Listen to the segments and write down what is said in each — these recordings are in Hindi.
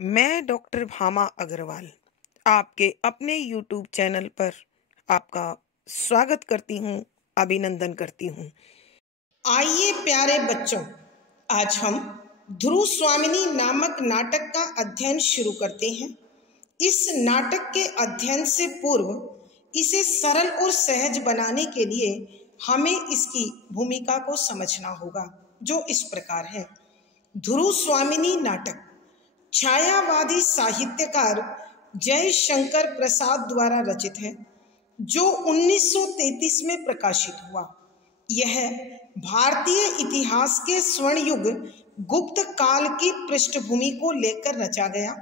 मैं डॉक्टर भामा अग्रवाल आपके अपने YouTube चैनल पर आपका स्वागत करती हूँ, अभिनंदन करती हूँ। आइए प्यारे बच्चों, आज हम ध्रुव स्वामिनी नामक नाटक का अध्ययन शुरू करते हैं। इस नाटक के अध्ययन से पूर्व इसे सरल और सहज बनाने के लिए हमें इसकी भूमिका को समझना होगा, जो इस प्रकार है। ध्रुव स्वामिनी नाटक छायावादी साहित्यकार जयशंकर प्रसाद द्वारा रचित है, जो 1933 में प्रकाशित हुआ। यह भारतीय इतिहास के स्वर्ण युग गुप्त काल की पृष्ठभूमि को लेकर रचा गया।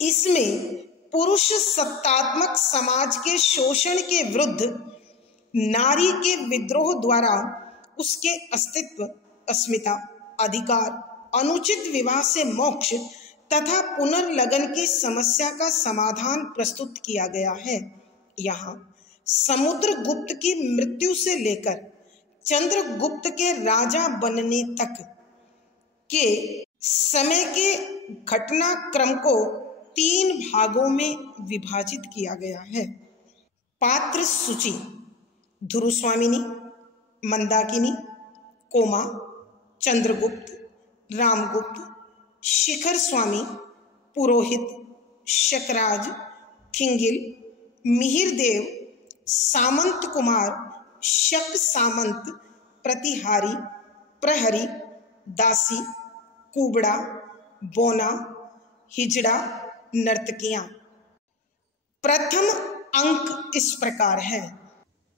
इसमें पुरुष सत्तात्मक समाज के शोषण के विरुद्ध नारी के विद्रोह द्वारा उसके अस्तित्व, अस्मिता, अधिकार, अनुचित विवाह से मोक्ष तथा पुनर्लगन की समस्या का समाधान प्रस्तुत किया गया है। यहाँ समुद्रगुप्त की मृत्यु से लेकर चंद्रगुप्त के राजा बनने तक के समय के घटनाक्रम को 3 भागों में विभाजित किया गया है। पात्र सूची: ध्रुव स्वामिनी, मंदाकिनी, कोमा, चंद्रगुप्त, रामगुप्त, शिखर स्वामी, पुरोहित, शकराज, खिंगिल, मिहिरदेव, सामंत कुमार, शक सामंत, प्रतिहारी, प्रहरी, दासी, कुबड़ा, बोना, हिजड़ा, नर्तकियां। प्रथम अंक इस प्रकार है।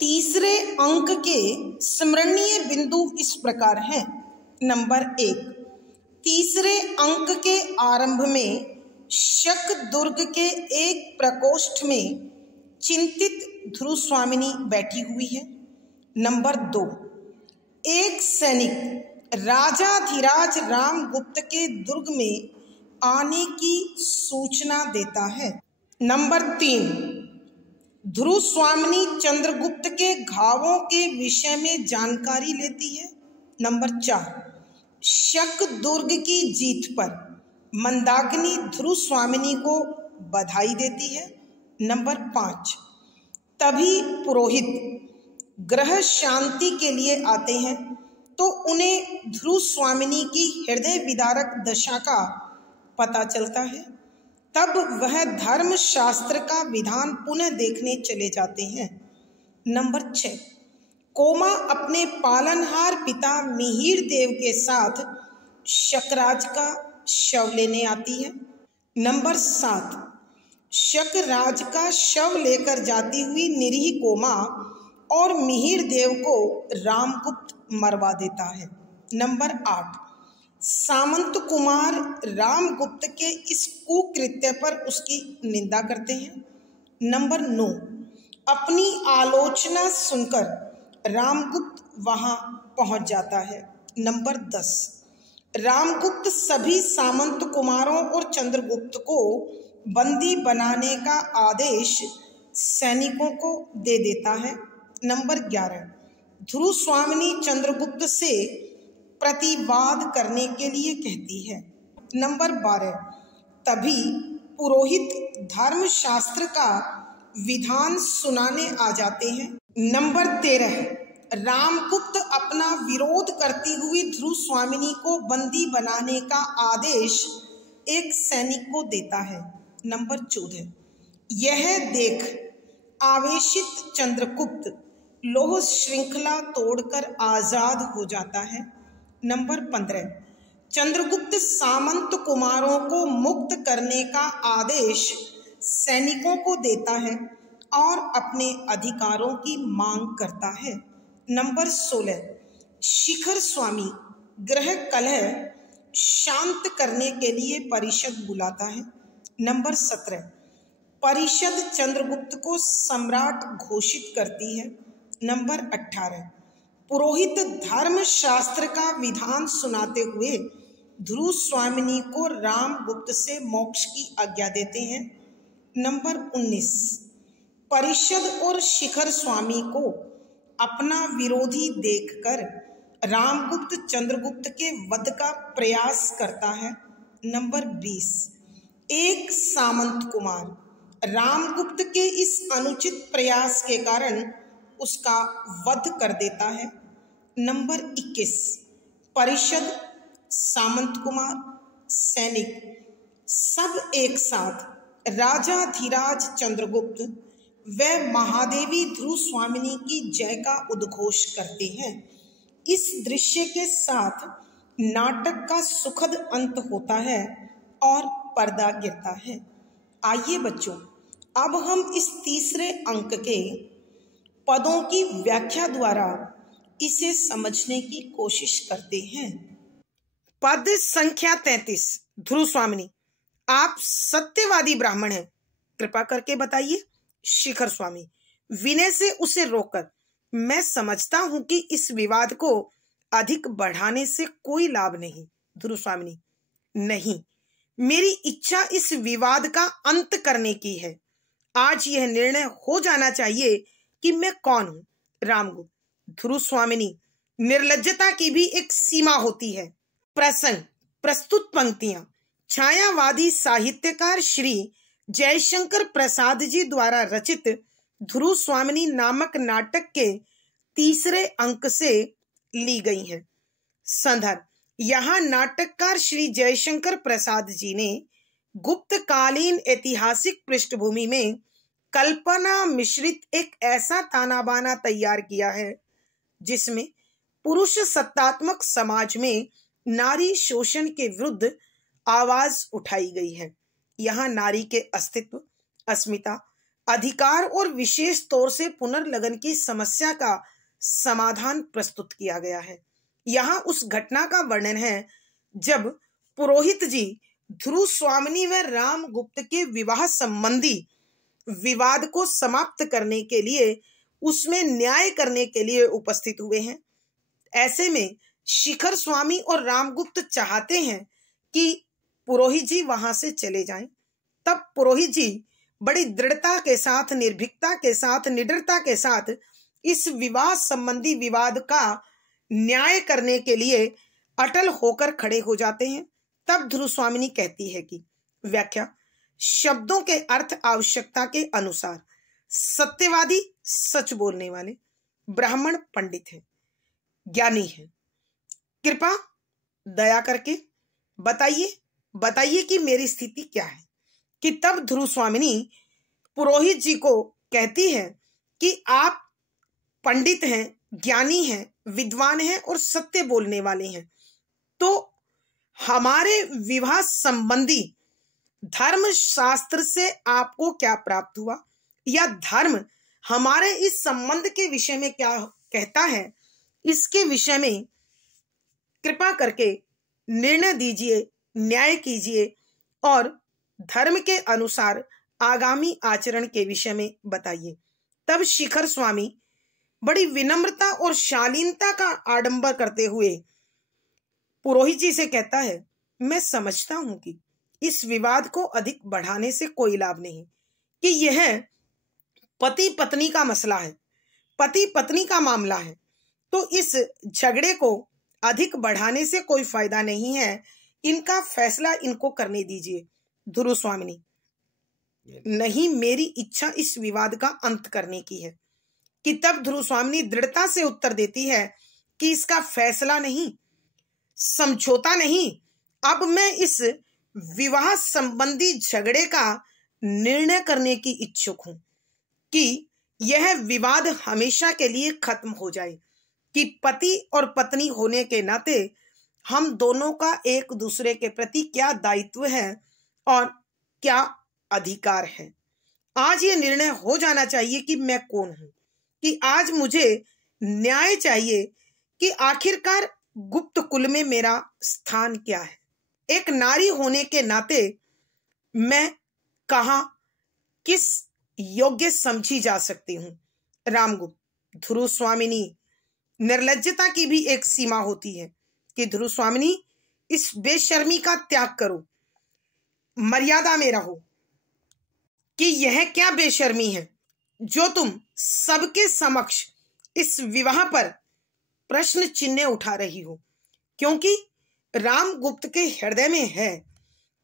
तीसरे अंक के स्मरणीय बिंदु इस प्रकार हैं। नंबर 1, तीसरे अंक के आरंभ में शक दुर्ग के एक प्रकोष्ठ में चिंतित ध्रुव स्वामिनी बैठी हुई है। नंबर 2, एक सैनिक राजाधिराज रामगुप्त के दुर्ग में आने की सूचना देता है। नंबर 3, ध्रुव स्वामिनी चंद्रगुप्त के घावों के विषय में जानकारी लेती है। नंबर 4, शक दुर्ग की जीत पर मंदाकिनी ध्रुव स्वामिनी को बधाई देती है। नंबर 5, तभी पुरोहित ग्रह शांति के लिए आते हैं तो उन्हें ध्रुव स्वामिनी की हृदय विदारक दशा का पता चलता है। तब वह धर्मशास्त्र का विधान पुनः देखने चले जाते हैं। नंबर 6, कोमा अपने पालनहार पिता मिहिरदेव के साथ शकराज का शव लेने आती है। नंबर 7, शकराज का शव लेकर जाती हुई निरीह कोमा और मिहिरदेव को रामगुप्त मरवा देता है। नंबर 8, सामंत कुमार रामगुप्त के इस कुकृत्य पर उसकी निंदा करते हैं। नंबर 9, अपनी आलोचना सुनकर रामगुप्त वहां पहुंच जाता है। नंबर 10, रामगुप्त सभी सामंत कुमारों और चंद्रगुप्त को बंदी बनाने का आदेश सैनिकों को दे देता है। नंबर 11, ध्रुव स्वामिनी चंद्रगुप्त से प्रतिवाद करने के लिए कहती है। नंबर 12, तभी पुरोहित धर्मशास्त्र का विधान सुनाने आ जाते हैं। नंबर 13, रामगुप्त अपना विरोध करती हुई ध्रुव स्वामिनी को बंदी बनाने का आदेश एक सैनिक को देता है। नंबर 14, यह देख आवेशित चंद्रगुप्त लोह श्रृंखला तोड़कर आजाद हो जाता है। नंबर 15, चंद्रगुप्त सामंत कुमारों को मुक्त करने का आदेश सैनिकों को देता है और अपने अधिकारों की मांग करता है। नंबर 16, शिखर स्वामी ग्रह कलह शांत करने के लिए परिषद बुलाता है। नंबर 17, परिषद चंद्रगुप्त को सम्राट घोषित करती है। नंबर 18, पुरोहित धर्मशास्त्र का विधान सुनाते हुए ध्रुव स्वामिनी को रामगुप्त से मोक्ष की आज्ञा देते हैं। नंबर 19, परिषद और शिखर स्वामी को अपना विरोधी देखकर रामगुप्त चंद्रगुप्त के वध का प्रयास करता है। नंबर 20, एक सामंत कुमार रामगुप्त के इस अनुचित प्रयास के कारण उसका वध कर देता है। नंबर 21, परिषद, सामंत कुमार, सैनिक सब एक साथ राजाधिराज चंद्रगुप्त व महादेवी ध्रुव स्वामिनी की जय का उद्घोष करते हैं। इस दृश्य के साथ नाटक का सुखद अंत होता है और पर्दा गिरता है। आइए बच्चों, अब हम इस तीसरे अंक के पदों की व्याख्या द्वारा इसे समझने की कोशिश करते हैं। पद संख्या 33। ध्रुव स्वामिनी, आप सत्यवादी ब्राह्मण हैं, कृपा करके बताइए। शिखर स्वामी, विनय से उसे रोककर, मैं समझता हूं कि इस विवाद को अधिक बढ़ाने से कोई लाभ नहीं। ध्रुव स्वामिनी, नहीं, मेरी इच्छा इस विवाद का अंत करने की है। आज यह निर्णय हो जाना चाहिए कि मैं कौन हूं। रामगुप्त, ध्रुव स्वामिनी, निर्लज्जता की भी एक सीमा होती है। प्रसंग, प्रस्तुत पंक्तियां छायावादी साहित्यकार श्री जयशंकर प्रसाद जी द्वारा रचित ध्रुव स्वामिनी नामक नाटक के तीसरे अंक से ली गई हैं। संदर्भ, यहाँ नाटककार श्री जयशंकर प्रसाद जी ने गुप्तकालीन ऐतिहासिक पृष्ठभूमि में कल्पना मिश्रित एक ऐसा तानाबाना तैयार किया है जिसमें पुरुष सत्तात्मक समाज में नारी शोषण के विरुद्ध आवाज उठाई गई है। यहाँ नारी के अस्तित्व, अस्मिता, अधिकार और विशेष तौर से पुनर्लगन की समस्या का समाधान प्रस्तुत किया गया है। यहाँ उस घटना का वर्णन है जब पुरोहित जी ध्रुव स्वामिनी व रामगुप्त के विवाह संबंधी विवाद को समाप्त करने के लिए, उसमें न्याय करने के लिए उपस्थित हुए हैं। ऐसे में शिखर स्वामी और रामगुप्त चाहते हैं कि पुरोहित जी वहां से चले जाएं। तब पुरोहित जी बड़ी दृढ़ता के साथ, निर्भीकता के साथ, निडरता के साथ इस विवाह संबंधी विवाद का न्याय करने के लिए अटल होकर खड़े हो जाते हैं। तब ध्रुव स्वामिनी कहती है कि व्याख्या, शब्दों के अर्थ आवश्यकता के अनुसार सत्यवादी, सच बोलने वाले, ब्राह्मण पंडित है, ज्ञानी है। कृपा दया करके बताइए कि मेरी स्थिति क्या है। कि तब ध्रुव स्वामिनी पुरोहित जी को कहती है कि आप पंडित हैं, ज्ञानी हैं, विद्वान हैं और सत्य बोलने वाले हैं, तो हमारे विवाह संबंधी धर्म शास्त्र से आपको क्या प्राप्त हुआ, या धर्म हमारे इस संबंध के विषय में क्या कहता है, इसके विषय में कृपा करके निर्णय दीजिए, न्याय कीजिए और धर्म के अनुसार आगामी आचरण के विषय में बताइए। तब शिखर स्वामी बड़ी विनम्रता और शालीनता का आडंबर करते हुए पुरोहित जी से कहता है, मैं समझता हूं कि इस विवाद को अधिक बढ़ाने से कोई लाभ नहीं, कि यह पति पत्नी का मसला है, पति पत्नी का मामला है, तो इस झगड़े को अधिक बढ़ाने से कोई फायदा नहीं है, इनका फैसला इनको करने दीजिए। ध्रुव स्वामिनी, नहीं, मेरी इच्छा इस विवाद का अंत करने की है। कि तब ध्रुव स्वामिनी दृढ़ता से उत्तर देती है कि इसका फैसला नहीं, समझौता नहीं, अब मैं इस विवाह संबंधी झगड़े का निर्णय करने की इच्छुक हूं कि यह विवाद हमेशा के लिए खत्म हो जाए, कि पति और पत्नी होने के नाते हम दोनों का एक दूसरे के प्रति क्या दायित्व है और क्या अधिकार है। आज ये निर्णय हो जाना चाहिए कि मैं कौन हूं, कि आज मुझे न्याय चाहिए कि आखिरकार गुप्त कुल में मेरा स्थान क्या है। एक नारी होने के नाते मैं कहां, किस योग्य समझी जा सकती हूं। रामगुप्त, ध्रुव स्वामिनी, निर्लज्जता की भी एक सीमा होती है, कि ध्रुव स्वामिनी इस बेशर्मी का त्याग करो, मर्यादा में रहो। कि यह क्या बेशर्मी है जो तुम सबके समक्ष इस विवाह पर प्रश्न चिन्ह उठा रही हो, क्योंकि रामगुप्त के हृदय में है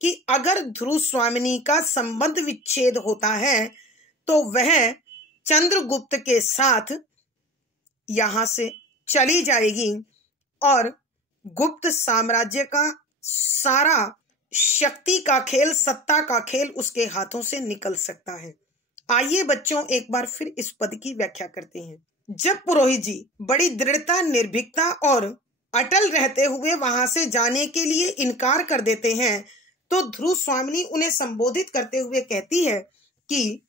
कि अगर ध्रुव स्वामिनी का संबंध विच्छेद होता है तो वह चंद्रगुप्त के साथ यहां से चली जाएगी और गुप्त साम्राज्य का सारा शक्ति का खेल, सत्ता का खेल उसके हाथों से निकल सकता है। आइए बच्चों एक बार फिर इस पद की व्याख्या करते हैं। जब पुरोहित जी बड़ी दृढ़ता, निर्भीकता और अटल रहते हुए वहां से जाने के लिए इनकार कर देते हैं तो ध्रुव स्वामिनी उन्हें संबोधित करते हुए कहती है कि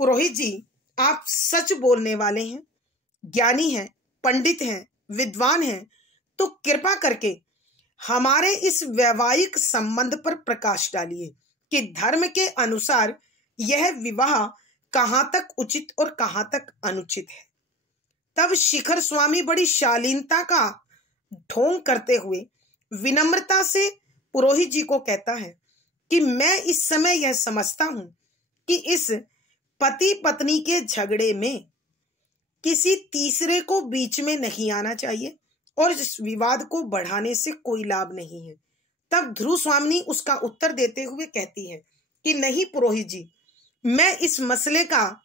पुरोहित जी, आप सच बोलने वाले हैं, ज्ञानी हैं, पंडित हैं, विद्वान हैं, तो कृपा करके हमारे इस वैवाहिक संबंध पर प्रकाश डालिए कि धर्म के अनुसार यह विवाह कहाँ तक उचित और कहाँ तक अनुचित है। तब शिखर स्वामी बड़ी शालीनता का ढोंग करते हुए विनम्रता से पुरोहित जी को कहता है कि मैं इस समय यह समझता हूं कि इस पति पत्नी के झगड़े में किसी तीसरे को बीच में नहीं आना चाहिए और इस विवाद को बढ़ाने से कोई लाभ नहीं है। तब ध्रुव स्वामिनी उसका उत्तर देते हुए कहती है कि नहीं पुरोहित जी, मैं इस मसले का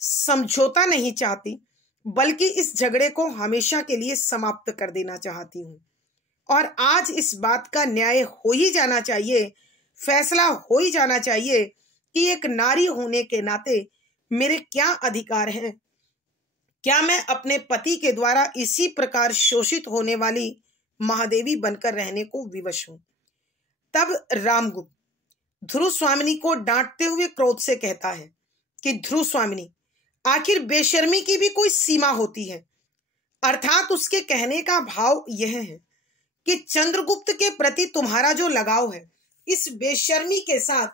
समझौता नहीं चाहती, बल्कि इस झगड़े को हमेशा के लिए समाप्त कर देना चाहती हूँ और आज इस बात का न्याय हो ही जाना चाहिए, फैसला हो ही जाना चाहिए कि एक नारी होने के नाते मेरे क्या अधिकार हैं, क्या मैं अपने पति के द्वारा इसी प्रकार शोषित होने वाली महादेवी बनकर रहने को विवश हूं। तब रामगुप्त ध्रुव स्वामिनी को डांटते हुए क्रोध से कहता है कि ध्रुव स्वामिनी, आखिर बेशर्मी की भी कोई सीमा होती है। अर्थात उसके कहने का भाव यह है कि चंद्रगुप्त के प्रति तुम्हारा जो लगाव है, इस बेशर्मी के साथ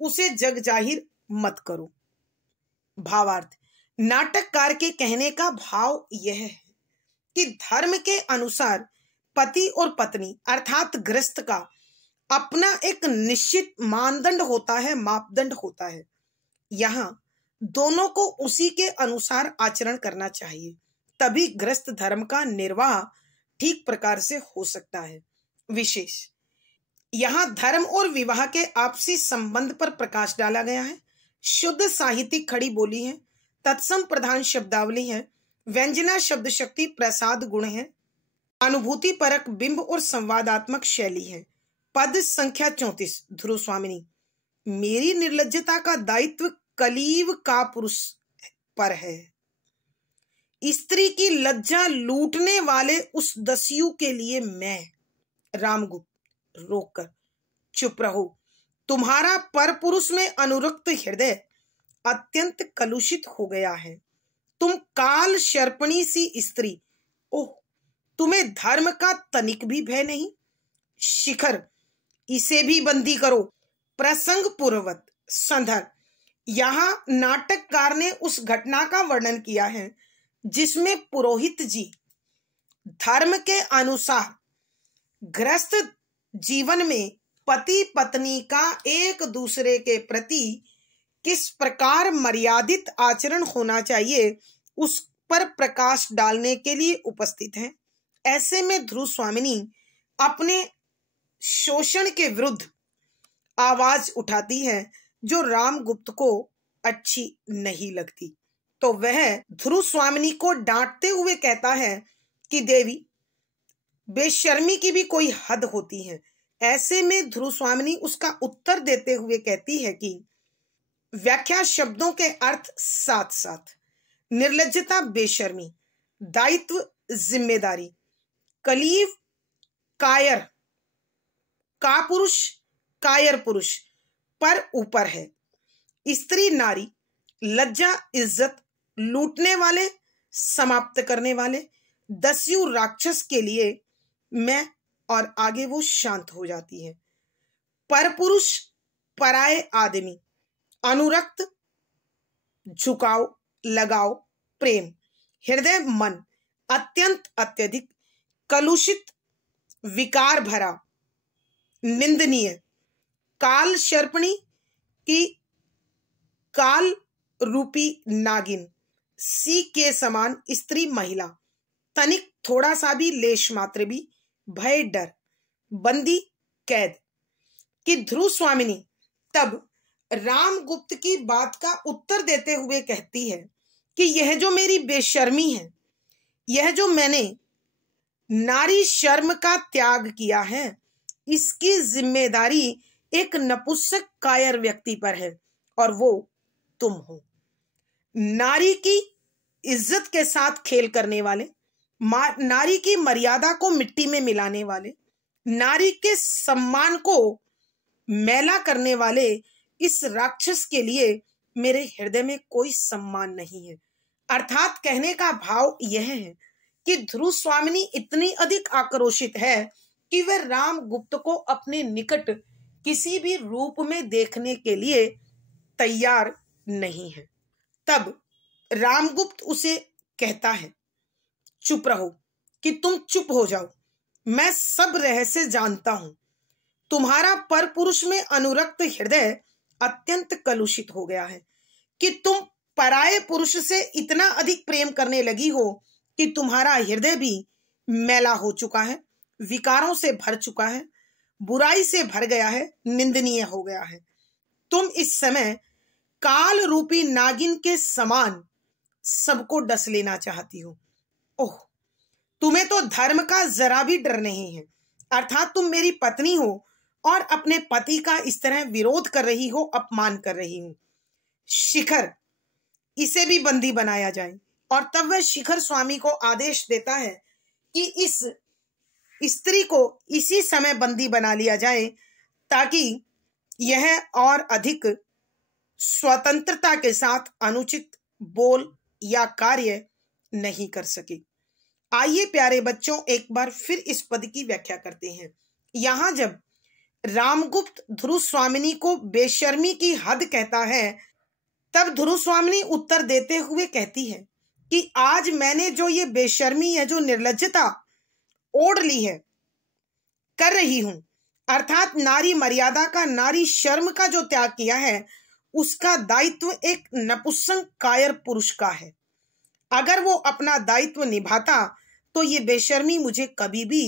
उसे जग जाहिर मत करो। भावार्थ, नाटककार के कहने का भाव यह है कि धर्म के अनुसार पति और पत्नी अर्थात गृहस्थ का अपना एक निश्चित मानदंड होता है, मापदंड होता है। यहाँ दोनों को उसी के अनुसार आचरण करना चाहिए, तभी गृहस्थ धर्म का निर्वाह ठीक प्रकार से हो सकता है। विशेष यहाँ धर्म और विवाह के आपसी संबंध पर प्रकाश डाला गया है। शुद्ध साहित्यिक खड़ी बोली है, तत्सम प्रधान शब्दावली है, व्यंजना शब्द शक्ति प्रसाद गुण है, अनुभूति परक बिंब और संवादात्मक शैली है। पद संख्या 34। ध्रुव स्वामिनी, मेरी निर्लज्जता का दायित्व कलीव का पुरुष पर है। स्त्री की लज्जा लूटने वाले उस दस्यु के लिए मैं। रामगुप्त, रोककर, चुप रहो, तुम्हारा पर पुरुष में अनुरक्त हृदय अत्यंत कलुषित हो गया है। तुम काल शर्पणी सी स्त्री, ओह, तुम्हें धर्म का तनिक भी भय नहीं। शिखर, इसे भी बंदी करो। प्रसंग पूर्ववत संदर्भ, यहाँ नाटककार ने उस घटना का वर्णन किया है जिसमें पुरोहित जी धर्म के अनुसार गृहस्थ जीवन में पति पत्नी का एक दूसरे के प्रति किस प्रकार मर्यादित आचरण होना चाहिए उस पर प्रकाश डालने के लिए उपस्थित हैं। ऐसे में ध्रुव स्वामिनी अपने शोषण के विरुद्ध आवाज उठाती है जो रामगुप्त को अच्छी नहीं लगती। तो वह ध्रुव स्वामिनी को डांटते हुए कहता है कि देवी, बेशर्मी की भी कोई हद होती है। ऐसे में ध्रुव स्वामिनी उसका उत्तर देते हुए कहती है कि व्याख्या शब्दों के अर्थ साथ साथ निर्लज्जता बेशर्मी, दायित्व जिम्मेदारी, कलीव कायर, कापुरुष कायर पुरुष पर ऊपर है, स्त्री नारी, लज्जा इज्जत लूटने वाले, समाप्त करने वाले, दस्यु राक्षस के लिए मैं। और आगे वो शांत हो जाती है। पर पुरुष पराये आदमी, अनुरक्त, झुकाव, लगाव, प्रेम, हृदय मन अत्यंत अत्यधिक कलुषित, विकार भरा, निंदनीय, काल शर्पणी की काल रूपी नागिन, सी के समान स्त्री महिला, तनिक थोड़ा सा भी लेश मात्र भी भय डर, बंदी कैद कि ध्रुव स्वामिनी तब रामगुप्त की बात का उत्तर देते हुए कहती है कि यह जो मेरी बेशर्मी है, यह जो मैंने नारी शर्म का त्याग किया है, इसकी जिम्मेदारी एक नपुंसक कायर व्यक्ति पर है और वो तुम हो। नारी की इज्जत के साथ खेल करने वाले, नारी की मर्यादा को मिट्टी में मिलाने वाले, नारी के सम्मान को मैला करने वाले इस राक्षस के लिए मेरे हृदय में कोई सम्मान नहीं है। अर्थात कहने का भाव यह है कि ध्रुव स्वामिनी इतनी अधिक आक्रोशित है कि वह रामगुप्त को अपने निकट किसी भी रूप में देखने के लिए तैयार नहीं है। तब रामगुप्त उसे कहता है, चुप रहो, कि तुम चुप हो जाओ, मैं सब रहस्य जानता हूं। तुम्हारा परपुरुष में अनुरक्त हृदय अत्यंत कलुषित हो गया है कि तुम पराये पुरुष से इतना अधिक प्रेम करने लगी हो कि तुम्हारा हृदय भी मैला हो चुका है, विकारों से भर चुका है, बुराई से भर गया है, निंदनीय हो गया है। तुम इस समय काल रूपी नागिन के समान सबको डस लेना चाहती हो। ओह, तुम्हें तो धर्म का जरा भी डर नहीं है। अर्थात तुम मेरी पत्नी हो और अपने पति का इस तरह विरोध कर रही हो, अपमान कर रही हो। शिखर, इसे भी बंदी बनाया जाए। और तब वह शिखर स्वामी को आदेश देता है कि इस स्त्री को इसी समय बंदी बना लिया जाए ताकि यह और अधिक स्वतंत्रता के साथ अनुचित बोल या कार्य नहीं कर सके। आइए प्यारे बच्चों, एक बार फिर इस पद की व्याख्या करते हैं। यहां जब रामगुप्त ध्रुव स्वामिनी को बेशर्मी की हद कहता है, तब ध्रुव स्वामिनी उत्तर देते हुए कहती है कि आज मैंने जो ये बेशर्मी है, जो निर्लज्जता ओढ़ ली है, कर रही हूं, अर्थात नारी मर्यादा का, नारी शर्म का जो त्याग किया है, उसका दायित्व एक नपुंसक कायर पुरुष का है। अगर वो अपना दायित्व निभाता तो ये बेशर्मी मुझे कभी भी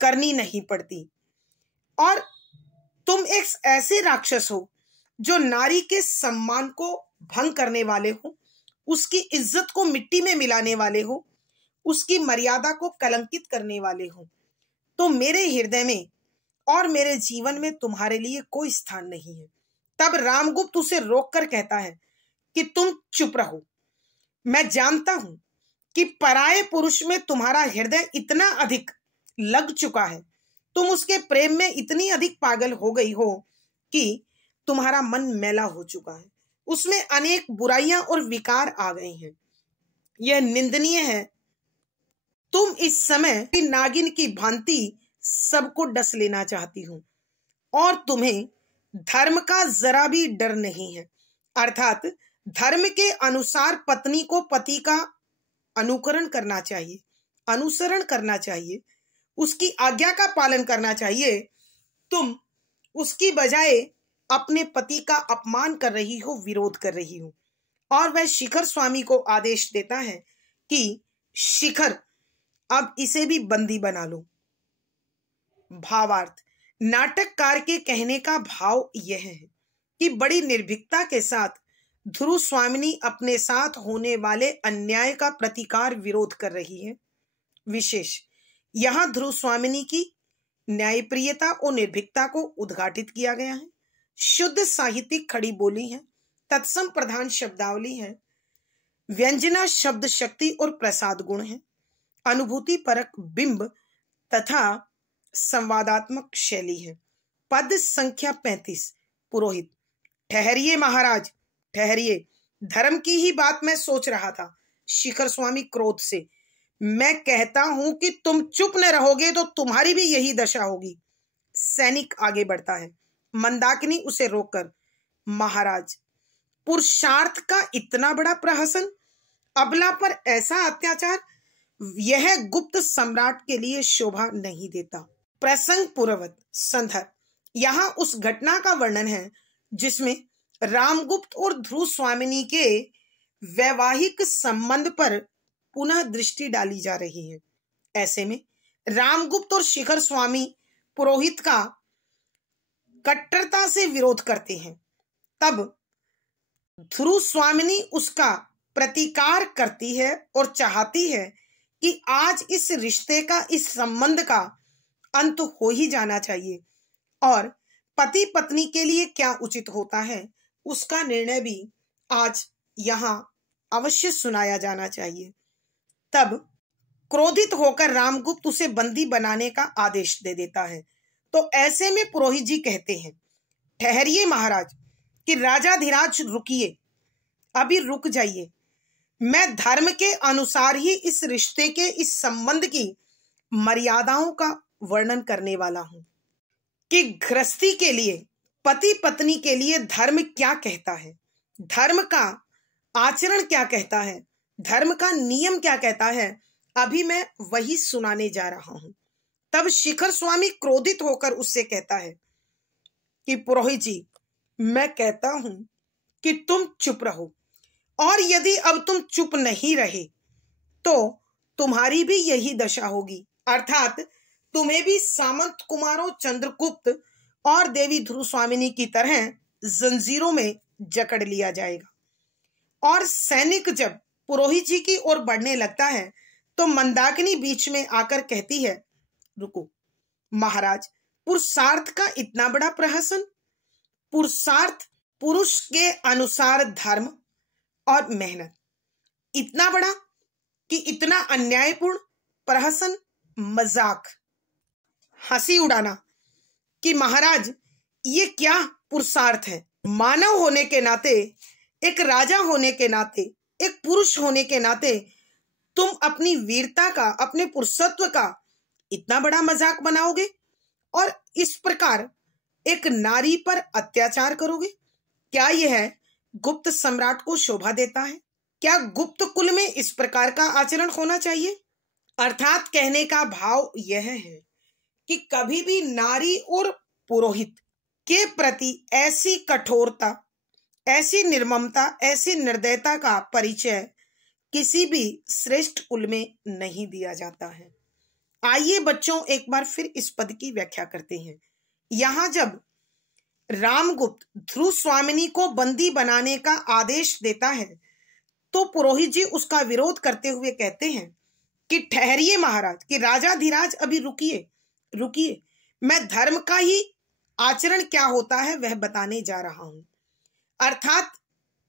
करनी नहीं पड़ती। और तुम एक ऐसे राक्षस हो जो नारी के सम्मान को भंग करने वाले हो, उसकी इज्जत को मिट्टी में मिलाने वाले हो, उसकी मर्यादा को कलंकित करने वाले हो। तो मेरे हृदय में और मेरे जीवन में तुम्हारे लिए कोई स्थान नहीं है। तब रामगुप्त उसे रोककर कहता है कि तुम चुप रहो। मैं जानता हूं कि पराये पुरुष में तुम्हारा हृदय इतना अधिक लग चुका है, तुम उसके प्रेम में इतनी अधिक पागल हो गई हो कि तुम्हारा मन मैला हो चुका है, उसमें अनेक बुराइयां और विकार आ गए हैं। यह निंदनीय है। तुम इस समय नागिन की भांति सबको डस लेना चाहती हो और तुम्हें धर्म का जरा भी डर नहीं है। अर्थात धर्म के अनुसार पत्नी को पति का अनुकरण करना चाहिए, अनुसरण करना चाहिए, उसकी आज्ञा का पालन करना चाहिए। तुम उसकी बजाय अपने पति का अपमान कर रही हो, विरोध कर रही हो। और वह शिखर स्वामी को आदेश देता है कि शिखर, अब इसे भी बंदी बना लो। भावार्थ, नाटककार के कहने का भाव यह है कि बड़ी निर्भीकता के साथ ध्रुव स्वामिनी अपने साथ होने वाले अन्याय का प्रतिकार विरोध कर रही है। विशेष यहां ध्रुव स्वामिनी की न्यायप्रियता और निर्भीकता को उद्घाटित किया गया है। शुद्ध साहित्यिक खड़ी बोली है, तत्सम प्रधान शब्दावली है, व्यंजना शब्द शक्ति और प्रसाद गुण है, अनुभूति परक बिंब तथा संवादात्मक शैली है। पद संख्या 35। पुरोहित, ठहरिए महाराज, ठहरिए, धर्म की ही बात मैं सोच रहा था। शिखर स्वामी क्रोध से, मैं कहता हूं कि तुम चुप न रहोगे तो तुम्हारी भी यही दशा होगी। सैनिक आगे बढ़ता है। मंदाकिनी उसे रोककर, महाराज, पुरुषार्थ का इतना बड़ा प्रहसन, अबला पर ऐसा अत्याचार, यह गुप्त सम्राट के लिए शोभा नहीं देता। प्रसंग पूर्ववत संदर्भ, यहाँ उस घटना का वर्णन है जिसमें रामगुप्त और ध्रुव स्वामिनी के वैवाहिक संबंध पर पुनः दृष्टि डाली जा रही है। ऐसे में रामगुप्त और शिखर स्वामी पुरोहित का कट्टरता से विरोध करते हैं, तब ध्रुव स्वामिनी उसका प्रतिकार करती है और चाहती है कि आज इस रिश्ते का, इस संबंध का अंत हो ही जाना चाहिए और पति पत्नी के लिए क्या उचित होता है उसका निर्णय भी आज यहाँ अवश्य सुनाया जाना चाहिए। तब क्रोधित होकर रामगुप्त उसे बंदी बनाने का आदेश दे देता है। तो ऐसे में पुरोहित जी कहते हैं, ठहरिए महाराज, कि राजाधिराज रुकिए, अभी रुक जाइए। मैं धर्म के अनुसार ही इस रिश्ते के, इस संबंध की मर्यादाओं का वर्णन करने वाला हूं कि गृहस्थी के लिए, पति पत्नी के लिए धर्म क्या कहता है, धर्म का आचरण क्या कहता है, धर्म का नियम क्या कहता है, अभी मैं वही सुनाने जा रहा हूं। तब शिखर स्वामी क्रोधित होकर उससे कहता है कि पुरोहित जी, मैं कहता हूं कि तुम चुप रहो, और यदि अब तुम चुप नहीं रहे तो तुम्हारी भी यही दशा होगी, अर्थात तुम्हें भी सामंत कुमारों चंद्रगुप्त और देवी ध्रुव स्वामिनी की तरह जंजीरों में जकड़ लिया जाएगा। और सैनिक जब पुरोहित जी की ओर बढ़ने लगता है तो मंदाकिनी बीच में आकर कहती है, रुको महाराज, पुरुषार्थ का इतना बड़ा प्रहसन, पुरुषार्थ पुरुष के अनुसार धर्म और मेहनत, इतना बड़ा कि इतना अन्यायपूर्ण प्रहसन, मजाक, हंसी उड़ाना कि महाराज ये क्या पुरुषार्थ है। मानव होने के नाते, एक राजा होने के नाते, एक पुरुष होने के नाते तुम अपनी वीरता का, अपने पुरुषत्व का इतना बड़ा मजाक बनाओगे और इस प्रकार एक नारी पर अत्याचार करोगे? क्या यह गुप्त सम्राट को शोभा देता है? क्या गुप्त कुल में इस प्रकार का आचरण होना चाहिए? अर्थात कहने का भाव यह है कि कभी भी नारी और पुरोहित के प्रति ऐसी कठोरता, ऐसी निर्ममता, ऐसी निर्दयता का परिचय किसी भी श्रेष्ठ कुल में नहीं दिया जाता है। आइए बच्चों, एक बार फिर इस पद की व्याख्या करते हैं। यहां जब रामगुप्त ध्रुव स्वामिनी को बंदी बनाने का आदेश देता है तो पुरोहित जी उसका विरोध करते हुए कहते हैं कि ठहरिए महाराज, कि राजाधिराज अभी रुकिए, रुकिए, मैं धर्म का ही आचरण क्या होता है वह बताने जा रहा हूं। अर्थात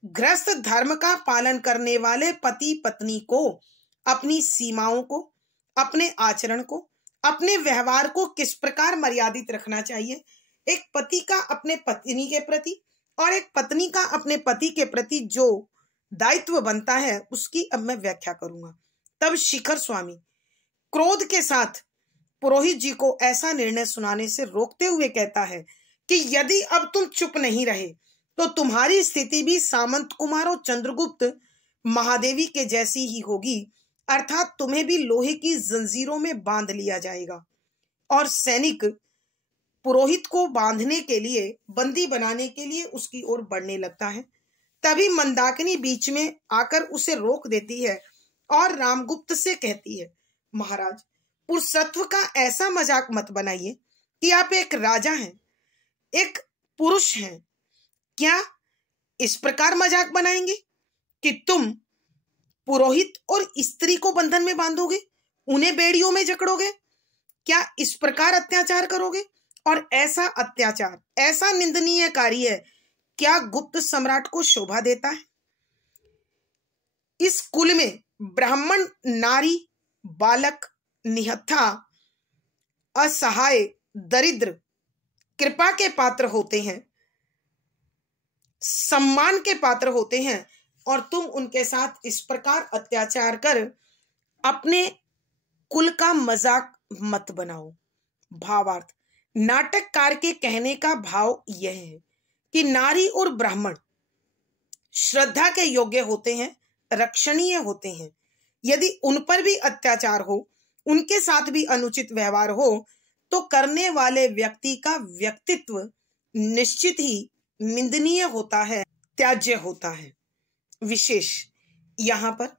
गृहस्थ धर्म का पालन करने वाले पति पत्नी को अपनी सीमाओं को, अपने आचरण को, अपने व्यवहार को किस प्रकार मर्यादित रखना चाहिए, एक पति का अपने पत्नी के प्रति और एक पत्नी का अपने पति के प्रति जो दायित्व बनता है उसकी अब मैं व्याख्या करूंगा। तब शिखर स्वामी क्रोध के साथ पुरोहित जी को ऐसा निर्णय सुनाने से रोकते हुए कहता है कि यदि अब तुम चुप नहीं रहे तो तुम्हारी स्थिति भी सामंत कुमारों चंद्रगुप्त महादेवी के जैसी ही होगी, अर्थात तुम्हें भी लोहे की जंजीरों में बांध लिया जाएगा। और सैनिक पुरोहित को बांधने के लिए, बंदी बनाने के लिए उसकी ओर बढ़ने लगता है। तभी मंदाकिनी बीच में आकर उसे रोक देती है और रामगुप्त से कहती है, महाराज, पुरुषत्व का ऐसा मजाक मत बनाइए कि आप एक राजा हैं, एक पुरुष हैं। क्या इस प्रकार मजाक बनाएंगे कि तुम पुरोहित और स्त्री को बंधन में बांधोगे, उन्हें बेड़ियों में जकड़ोगे? क्या इस प्रकार अत्याचार करोगे? और ऐसा अत्याचार, ऐसा निंदनीय कार्य क्या गुप्त सम्राट को शोभा देता है? इस कुल में ब्राह्मण नारी, बालक, निहत्था, असहाय, दरिद्र कृपा के पात्र होते हैं, सम्मान के पात्र होते हैं, और तुम उनके साथ इस प्रकार अत्याचार कर अपने कुल का मजाक मत बनाओ। भावार्थ, नाटककार के कहने का भाव यह है कि नारी और ब्राह्मण श्रद्धा के योग्य होते हैं, रक्षणीय होते हैं। यदि उन पर भी अत्याचार हो, उनके साथ भी अनुचित व्यवहार हो, तो करने वाले व्यक्ति का व्यक्तित्व निश्चित ही निंदनीय होता है, त्याज्य होता है। विशेष यहाँ पर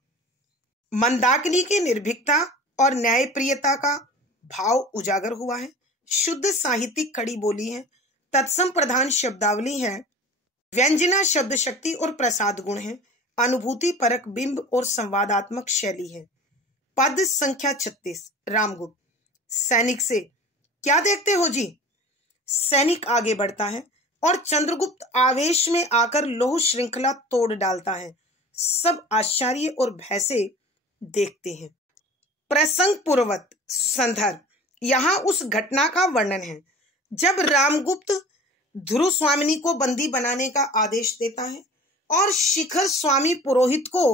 मंदाकिनी की निर्भीकता और न्यायप्रियता का भाव उजागर हुआ है। शुद्ध साहित्यिक खड़ी बोली है, तत्सम प्रधान शब्दावली है। व्यंजना शब्द शक्ति और प्रसाद गुण है। अनुभूति परक बिंब और संवादात्मक शैली है। पद संख्या 36 रामगुप्त। सैनिक से क्या देखते हो जी? सैनिक आगे बढ़ता है और चंद्रगुप्त आवेश में आकर लौह श्रृंखला तोड़ डालता है। सब आश्चर्य और भय से देखते हैं। प्रसंग पूर्वक संदर्भ, यहाँ उस घटना का वर्णन है जब रामगुप्त ध्रुव स्वामिनी को बंदी बनाने का आदेश देता है और शिखर स्वामी पुरोहित को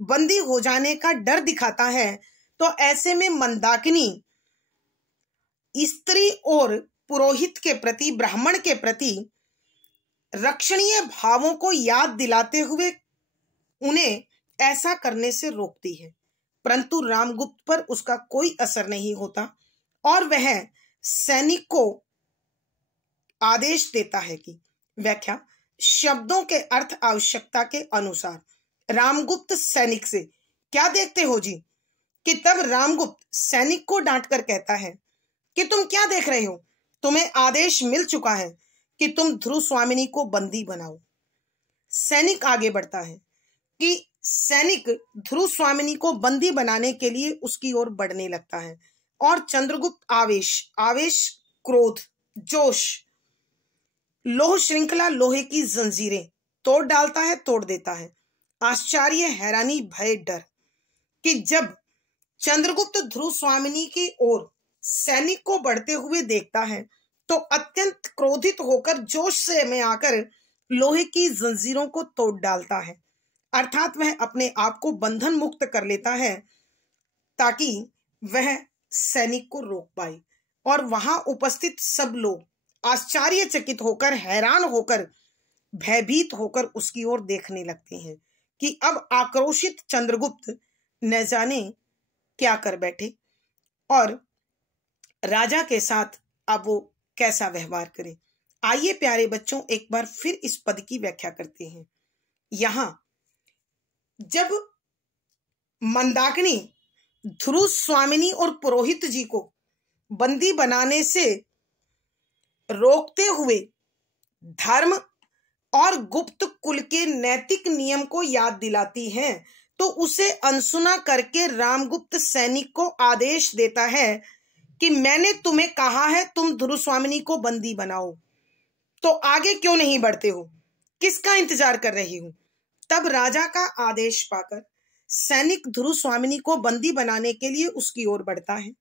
बंदी हो जाने का डर दिखाता है। तो ऐसे में मंदाकिनी स्त्री और पुरोहित के प्रति, ब्राह्मण के प्रति रक्षणीय भावों को याद दिलाते हुए उन्हें ऐसा करने से रोकती है, परंतु रामगुप्त पर उसका कोई असर नहीं होता और वह सैनिक को आदेश देता है कि व्याख्या, शब्दों के अर्थ आवश्यकता के अनुसार। रामगुप्त सैनिक से क्या देखते हो जी? कि तब रामगुप्त सैनिक को डांटकर कहता है कि तुम क्या देख रहे हो? तुम्हें आदेश मिल चुका है कि तुम ध्रुव स्वामिनी को बंदी बनाओ। सैनिक आगे बढ़ता है कि सैनिक ध्रुव स्वामिनी को बंदी बनाने के लिए उसकी ओर बढ़ने लगता है और चंद्रगुप्त आवेश, क्रोध, जोश, लोह श्रृंखला, लोहे की जंजीरें तोड़ डालता है, तोड़ देता है। आश्चर्य, हैरानी, भय, डर कि जब चंद्रगुप्त ध्रुव स्वामिनी की ओर सैनिक को बढ़ते हुए देखता है तो अत्यंत क्रोधित होकर जोश से में आकर लोहे की जंजीरों को तोड़ डालता है, अर्थात वह अपने आप को बंधन मुक्त कर लेता है ताकि वह सैनिक को रोक पाए। और वहां उपस्थित सब लोग आश्चर्यचकित होकर, हैरान होकर, भयभीत होकर उसकी ओर देखने लगते हैं कि अब आक्रोशित चंद्रगुप्त न जाने क्या कर बैठे और राजा के साथ अब वो कैसा व्यवहार करे। आइए प्यारे बच्चों, एक बार फिर इस पद की व्याख्या करते हैं। यहां जब मंदाकिनी ध्रुव स्वामिनी और पुरोहित जी को बंदी बनाने से रोकते हुए धर्म और गुप्त कुल के नैतिक नियम को याद दिलाती हैं, तो उसे अनसुना करके रामगुप्त सैनिक को आदेश देता है कि मैंने तुम्हें कहा है तुम ध्रुव स्वामिनी को बंदी बनाओ, तो आगे क्यों नहीं बढ़ते हो? किसका इंतजार कर रही हूं? तब राजा का आदेश पाकर सैनिक ध्रुव स्वामिनी को बंदी बनाने के लिए उसकी ओर बढ़ता है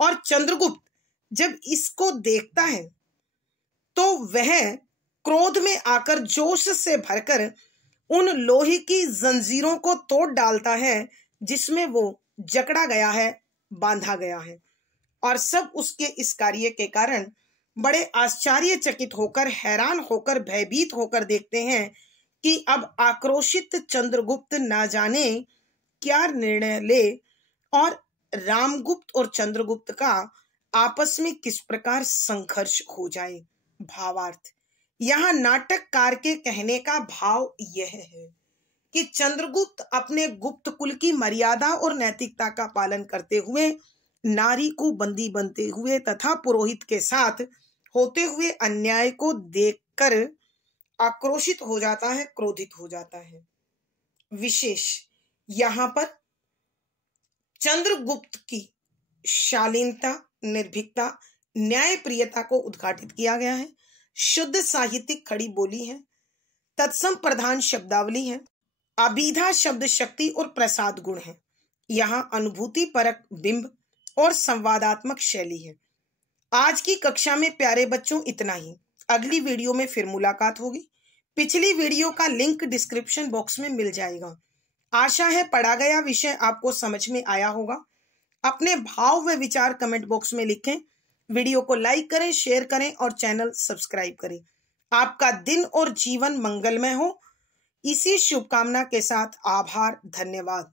और चंद्रगुप्त जब इसको देखता है तो वह क्रोध में आकर जोश से भरकर उन लोहे की जंजीरों को तोड़ डालता है जिसमें वो जकड़ा गया है, बांधा गया है। और सब उसके इस कार्य के कारण बड़े आश्चर्यचकित होकर, हैरान होकर, भयभीत होकर देखते हैं कि अब आक्रोशित चंद्रगुप्त ना जाने क्या निर्णय ले और रामगुप्त और चंद्रगुप्त का आपस में किस प्रकार संघर्ष हो जाए। भावार्थ, यहाँ नाटककार के कहने का भाव यह है कि चंद्रगुप्त अपने गुप्त कुल की मर्यादा और नैतिकता का पालन करते हुए नारी को बंदी बनते हुए तथा पुरोहित के साथ होते हुए अन्याय को देखकर आक्रोशित हो जाता है, क्रोधित हो जाता है। विशेष यहाँ पर चंद्रगुप्त की शालीनता, निर्भीकता, न्यायप्रियता को उद्घाटित किया गया है। शुद्ध साहित्यिक खड़ी बोली है, तत्सम प्रधान शब्दावली है, अभिधा शब्द शक्ति और प्रसाद गुण है। यहाँ अनुभूति परक बिंब और संवादात्मक शैली है। आज की कक्षा में प्यारे बच्चों इतना ही। अगली वीडियो में फिर मुलाकात होगी। पिछली वीडियो का लिंक डिस्क्रिप्शन बॉक्स में मिल जाएगा। आशा है पढ़ा गया विषय आपको समझ में आया होगा। अपने भाव व विचार कमेंट बॉक्स में लिखें। वीडियो को लाइक करें, शेयर करें और चैनल सब्सक्राइब करें। आपका दिन और जीवन मंगलमय हो, इसी शुभकामना के साथ आभार, धन्यवाद।